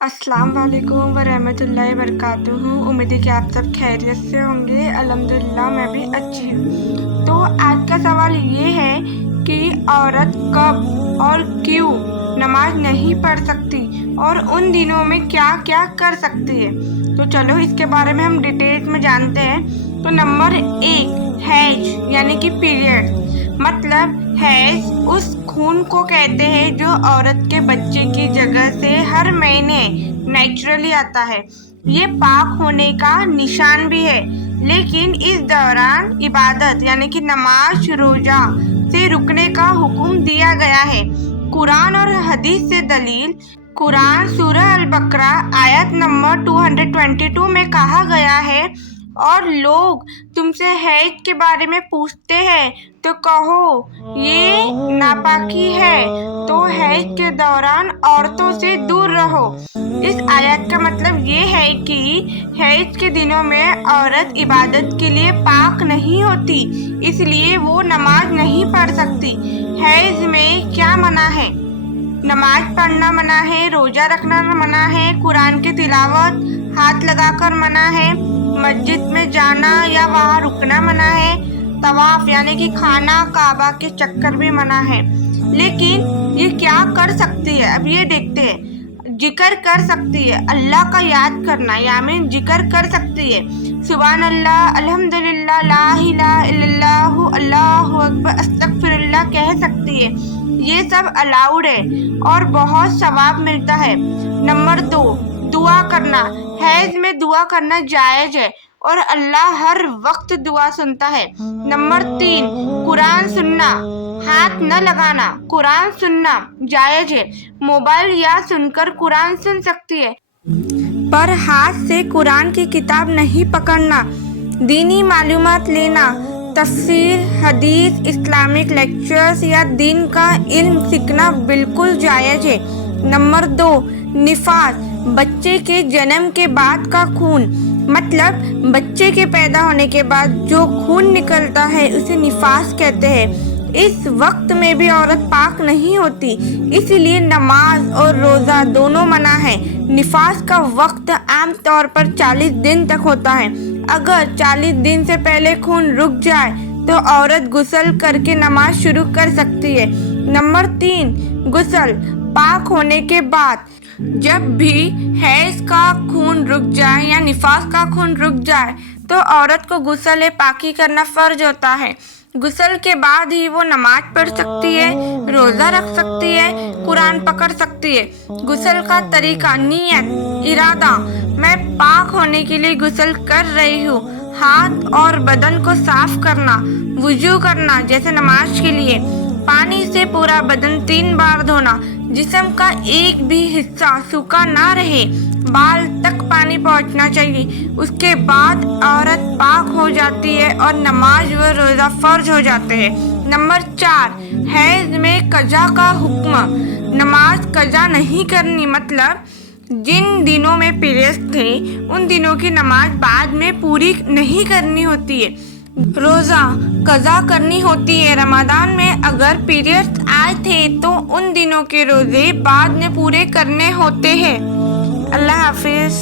अस्सलाम वालेकुम वरहमतुल्लाहि वबरकातुहू। उम्मीद है कि आप सब खैरियत से होंगे। अल्हम्दुलिल्लाह मैं भी अच्छी हूँ। तो आज का सवाल ये है कि औरत कब और क्यों नमाज नहीं पढ़ सकती और उन दिनों में क्या क्या कर सकती है। तो चलो इसके बारे में हम डिटेल्स में जानते हैं। तो नंबर 1, हैज यानी कि पीरियड। मतलब हैज उस खून को कहते हैं जो औरत के बच्चे की जगह से हर महीने नेचुरली आता है। ये पाक होने का निशान भी है, लेकिन इस दौरान इबादत यानी कि नमाज रोजा से रुकने का हुक्म दिया गया है। कुरान और हदीस से दलील। कुरान सूरह अल बकरा आयत नंबर 222 में कहा गया है, और लोग तुमसे हैज के बारे में पूछते हैं तो कहो ये नापाकी है, तो हैज के दौरान औरतों से दूर रहो। इस आयत का मतलब ये है कि हैज के दिनों में औरत इबादत के लिए पाक नहीं होती, इसलिए वो नमाज नहीं पढ़ सकती। हैज में क्या मना है? नमाज पढ़ना मना है, रोजा रखना मना है, कुरान की तिलावत हाथ लगाकर मना है, मस्जिद में जाना या वहाँ रुकना मना है, तवाफ यानी कि खाना काबा के चक्कर भी मना है। लेकिन ये क्या कर सकती है, अब ये देखते हैं। जिक्र कर सकती है, अल्लाह का याद करना यानी जिक्र कर सकती है। सुभान अल्लाह, अल्हम्दुलिल्लाह, ला इलाहा इल्लल्लाह, अल्लाहु अकबर, अस्तगफिरुल्लाह कह सकती है। ये सब अलाउड है और बहुत सवाब मिलता है। नंबर 2, दुआ करना। हैज में दुआ करना जायज है और अल्लाह हर वक्त दुआ सुनता है। नंबर 3, कुरान सुनना। हाथ न लगाना, कुरान सुनना जायज है। मोबाइल या सुनकर कुरान सुन सकती है, पर हाथ से कुरान की किताब नहीं पकड़ना। दीनी मालूमात लेना, तफसीर, हदीस, इस्लामिक लेक्चर्स या दीन का इल्म सीखना बिल्कुल जायज है। नंबर 2, निफास। बच्चे के जन्म के बाद का खून, मतलब बच्चे के पैदा होने के बाद जो खून निकलता है उसे निफास कहते हैं। इस वक्त में भी औरत पाक नहीं होती, इसलिए नमाज और रोज़ा दोनों मना है। निफास का वक्त आम तौर पर 40 दिन तक होता है। अगर 40 दिन से पहले खून रुक जाए तो औरत गुस्ल करके नमाज शुरू कर सकती है। नंबर 3, गुस्ल पाक होने के बाद। जब भी हैज का खून रुक जाए या निफास का खून रुक जाए तो औरत को गुस्ल पाकी करना फर्ज होता है। गुस्ल के बाद ही वो नमाज पढ़ सकती है, रोज़ा रख सकती है, कुरान पकड़ सकती है। गुस्ल का तरीका, नियत, इरादा, मैं पाक होने के लिए गुस्ल कर रही हूँ। हाथ और बदन को साफ करना, वुजू करना जैसे नमाज के लिए। पानी से पूरा बदन 3 बार धोना, जिस्म का एक भी हिस्सा सूखा ना रहे, बाल तक पानी पहुंचना चाहिए। उसके बाद औरत पाक हो जाती है और नमाज व रोज़ा फर्ज हो जाते हैं। नंबर 4, हैज में कज़ा का हुक्म। नमाज कज़ा नहीं करनी, मतलब जिन दिनों में पीरियड्स थे उन दिनों की नमाज बाद में पूरी नहीं करनी होती है। रोज़ा कज़ा करनी होती है। रमज़ान में अगर पीरियड्स आए थे तो उन दिनों के रोज़े बाद में पूरे करने होते हैं। अल्लाह हाफिज़।